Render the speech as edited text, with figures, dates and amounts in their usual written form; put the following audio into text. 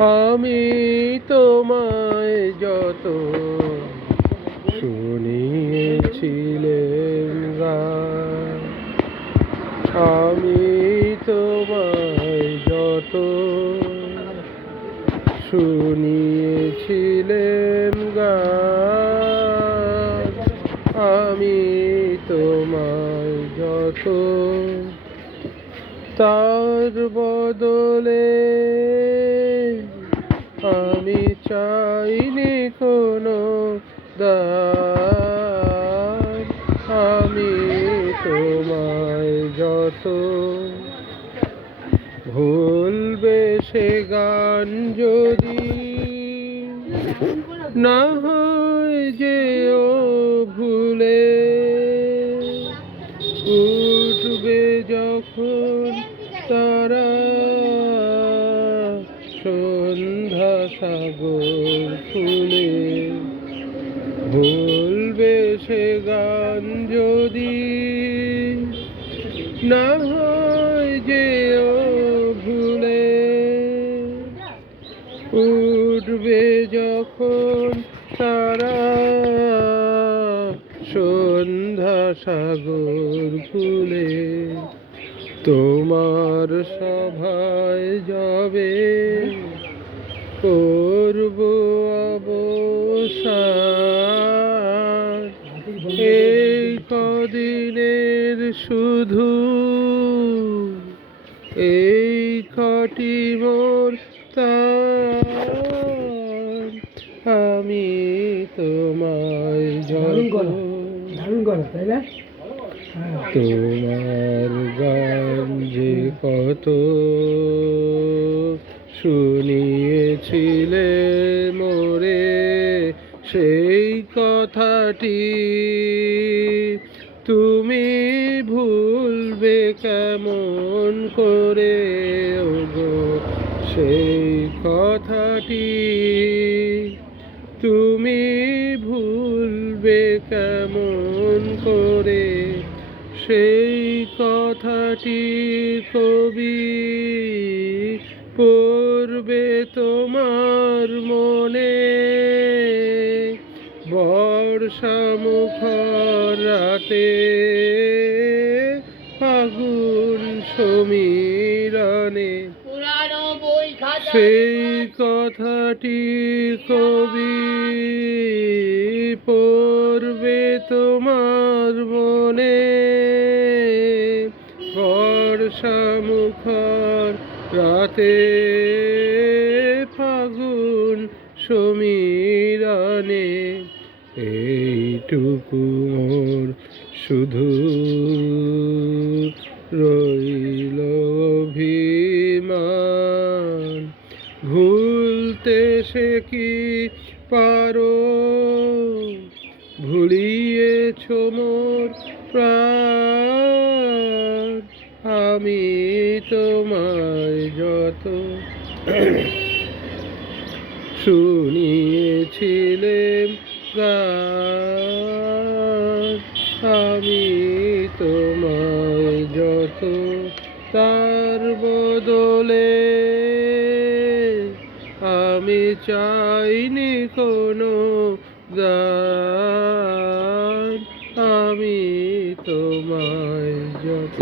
আমি তোমায় যত শুনিয়েছিলেন গান, আমি তোমায় যত শুনিয়েছিলেন গান, আমি তোমায় যত তার বদলে আমি চাইনি কোনো দান, আমি তোমায় যত ভুলবে সে গান যদি না হয় যে ও ভুলে উঠবে যখন তারা সন্ধ্যা সাগর ফুলে, ভুলবে সে গান যদি না হয় যে ও ভুলে উঠবে যখন তারা সন্ধ্যা সাগর ফুলে, তোমার সভায় যাবে করব অবসান, এই কদিনের শুধু এই কটি মোর তান, আমি তোমায় যত তোমার গান যে কত শুনিয়েছিলে মোরে, সেই কথাটি তুমি ভুলবে কেমন করে ওগো, সেই কথাটি তুমি ভুলবে কেমন করে, সেই কথাটি কবি পড়বে তোমার মনে, বর্ষা মুখর রাতে ফাগুন সমীরণে, সেই কথাটি কবি পড়বে তোমার মনে, বর্ষা মুখর রাতে ফাগুন সমীরণে, এইটুকু মোর শুধু রইল অভিমান, ভুলতে সে কি পারো ভুলিয়েছ মোর প্রাণ, আমি তোমায় যত শুনিয়েছিলেম গান, আমি তোমায় যত তার বদলে আমি চাইনি কোনো দান, আমি তোমায় যত